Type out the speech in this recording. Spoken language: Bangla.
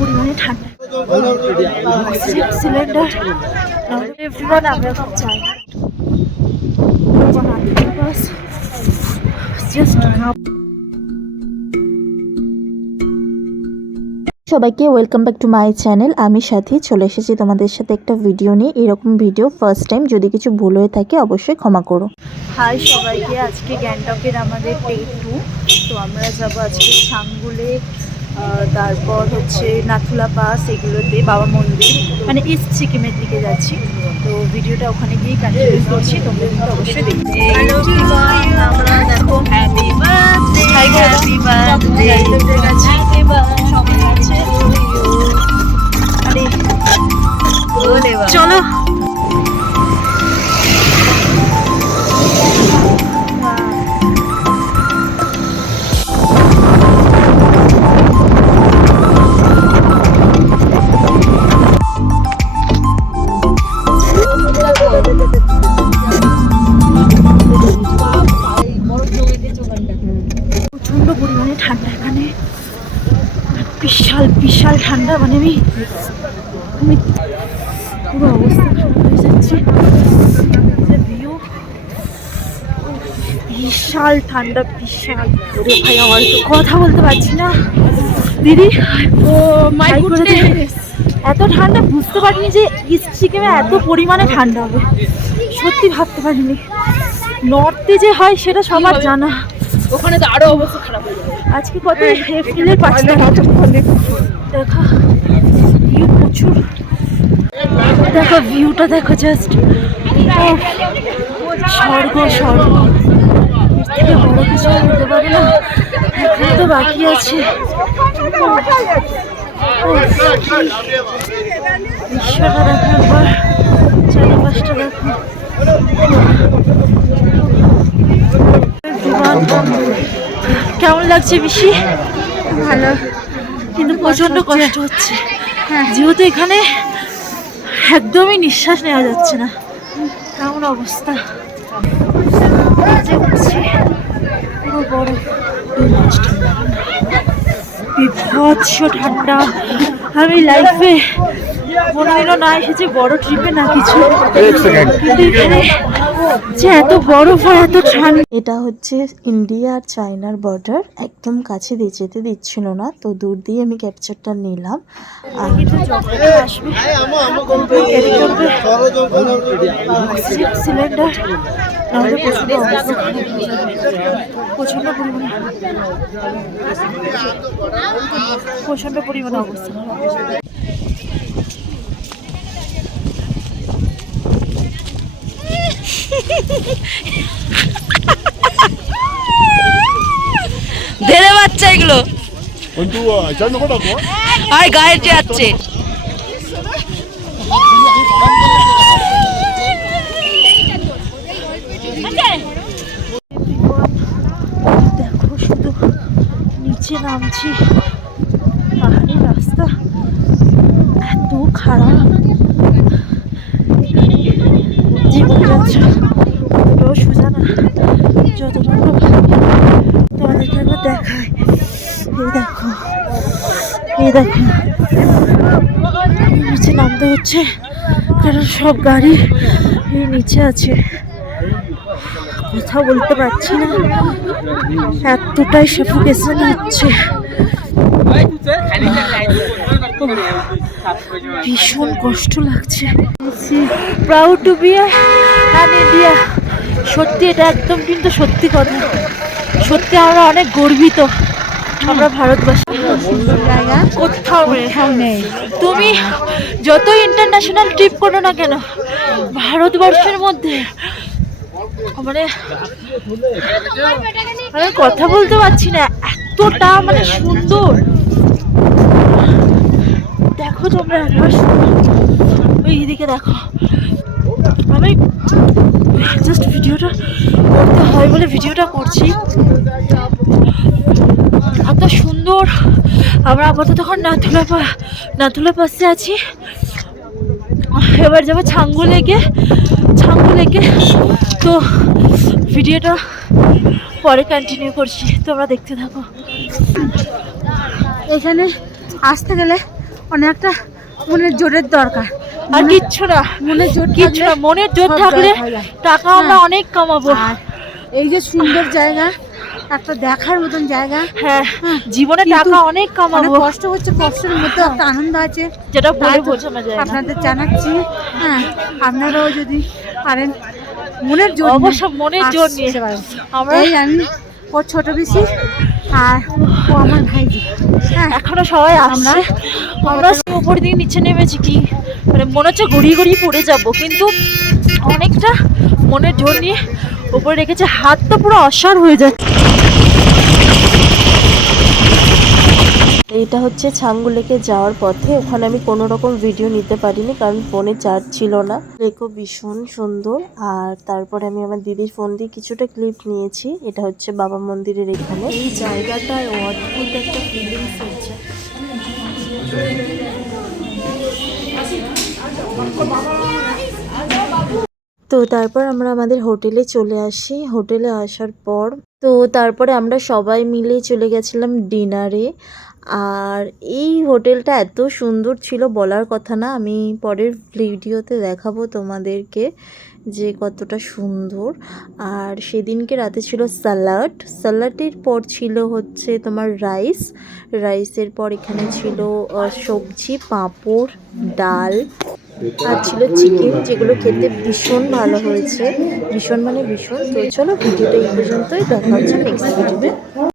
পরিমাণে ঠান্ডা। অক্সিজেন সিলিন্ডার এভরিওয়ান আমরা এখন চাই জাস্ট সবাইকে welcome back to my channel আমি সাথী চলে এসেছি তোমাদের সাথে একটা ভিডিও নিয়ে। এরকম ভিডিও ফার্স্ট টাইম যদি কিছু ভুল হয়ে থাকে অবশ্যই ক্ষমা করো। হাই সবাইকে আজকে গ্যাংটকের আমাদের ডে টু তো আমরা যাব আজকে সাঙ্গুলে তারপর হচ্ছে নাথুলা পাস এগুলোতে বাবা মন্দির মানে ইস্ট সিকিমের দিকে যাচ্ছি। তো ভিডিওটা ওখানে গিয়ে কন্টিনিউ করছি, তোমরা কিন্তু অবশ্যই বিশাল ঠান্ডা মানে আমি পুরো অবস্থা খারাপ হয়ে যাচ্ছে। বিশাল ঠান্ডা বিশাল। ওরে ভাই আমার তো কথা বলতে পারছি না। দিদি ও মাই এত ঠান্ডা বুঝতে পারিনি যে ইস্ট সিকিমে এত পরিমাণে ঠান্ডা হবে। সত্যি ভাবতে পারিনি। নর্থে যে হয় সেটা সবার জানা। ওখানে তো আরও অবস্থা খারাপ হয়ে যাবে। আজকে কত এপ্রিলের পাঁচ তারিখ দেখো, ভিউ প্রচুর। দেখো ভিউটা দেখো জাস্ট স্বর্গ স্বর্গ। থেকে বড় কিছু হতে পারে না। এখন তো বাকি আছে। দৃশ্যটা দেখো একবার। চারিপাশটা দেখো। লাগছে বেশি? ভালো। কিন্তু প্রচণ্ড কষ্ট হচ্ছে। যেহেতু এখানে একদমই নিঃশ্বাস নেওয়া যাচ্ছে না। কেমন অবস্থা? পুরো বিভৎস ঠান্ডা। আমি লাইফে কোনোদিনও না এসেছি বড় ট্রিপে না কিছু। কিন্তু এখানে যে এত বরফ আর এত ঠান্ডা এটা হচ্ছে ইন্ডিয়া আর চায়নার বর্ডার একদম কাছে দিয়ে যেতে দিচ্ছিল না তো দূর দিয়ে আমি ক্যাপচারটা নিলাম আর সিলিন্ডার হয়ে যাবে প্রচণ্ড পরিমাণে প্রচণ্ড পরিমাণে অবস্থা খারাপ হয়ে যাবে ধেরে বাচ্চা এগুলো। আর গায়ে যাচ্ছে দেখো শুধু নিচে নামছি। এই দেখো নিচে নামতে হচ্ছে, কারণ সব গাড়ি এই নিচে আছে। কথা বলতে পারছি না, এতটাই সাফোকেশন হচ্ছে। ভীষণ কষ্ট লাগছে। Proud to be an India সত্যি, এটা একদম কিন্তু সত্যি কথা। সত্যি আমরা অনেক গর্বিত। আমরা ভারতবাসী জায়গা কোথাও নেই। তুমি যতই ইন্টারন্যাশনাল ট্রিপ করো না কেন ভারতবর্ষের মধ্যে মানে আমি কথা বলতে পারছি না এতটা মানে সুন্দর। দেখো তোমরা একবার এদিকে দেখো। আমি জাস্ট ভিডিওটা করতে হয় বলে ভিডিওটা করছি। সুন্দর। আমরা আপাতত এখন নাথুলা পা নাথুলা পাশে আছি। এবার যাব ছাঙ্গু লেকে ছাঙ্গু লেকে তো ভিডিওটা পরে কন্টিনিউ করছি তোমরা দেখতে থাকো। এখানে আসতে গেলে অনেকটা মনের জোরের দরকার। আর কিচ্ছু না। মনের জোর কিচ্ছু না। মনের জোর থাকলে টাকা আমরা হ্যাঁ। অনেক কামাবো। এই যে সুন্দর জায়গা একটা দেখার মতন জায়গা। হ্যাঁ হ্যাঁ, জীবনে টাকা অনেক কামাবো। কষ্ট হচ্ছে কষ্টের মধ্যে একটা আনন্দ আছে। যেটা বলে বোঝানো যায় না। আপনাদের জানাচ্ছি হ্যাঁ আপনারাও যদি পারেন মনের জোর অবশ্য মনের জোর নিয়ে। আমরা আমি ওর ছোট বেশি আর ও আমার ভাইজি। হ্যাঁ এখনও সবাই আমরা আমরা উপর দিকে নিচে নেমেছি কি? মানে মনে হচ্ছে গড়িয়ে গড়িয়ে পড়ে যাব কিন্তু অনেকটা মনের জোর নিয়ে উপরে রেখেছে। হাতটা পুরো অসার হয়ে যাচ্ছে। এইটা হচ্ছে ছাঙ্গুলেকে যাওয়ার পথে। ওখানে আমি কোনো রকম ভিডিও নিতে পারিনি, কারণ ফোনে চার্জ ছিল না। লেকও ভীষণ সুন্দর। আর তারপরে আমি আমার দিদির ফোন দিয়ে কিছুটা ক্লিপ নিয়েছি। এটা হচ্ছে বাবা মন্দিরের এখানে। এই জায়গাটায় অদ্ভুত একটা ফিলিংস হচ্ছে। তো তারপর আমরা আমাদের হোটেলে চলে আসি। হোটেলে আসার পর তো তারপরে আমরা সবাই মিলে চলে গেছিলাম ডিনারে। আর এই হোটেলটা এত সুন্দর ছিল বলার কথা না, আমি পরের ভিডিওতে দেখাবো তোমাদেরকে যে কতটা সুন্দর। আর সেদিনকে রাতে ছিল স্যালাড স্যালাডের পর ছিল হচ্ছে তোমার রাইস। রাইসের পর এখানে ছিল সবজি, পাঁপড়, ডাল। আর ছিল চিকেন, যেগুলো খেতে ভীষণ ভালো হয়েছে। ভীষণ মানে ভীষণ। তো চলো ভিডিওটা এই পর্যন্তই। দেখা হচ্ছে নেক্সট ভিডিওতে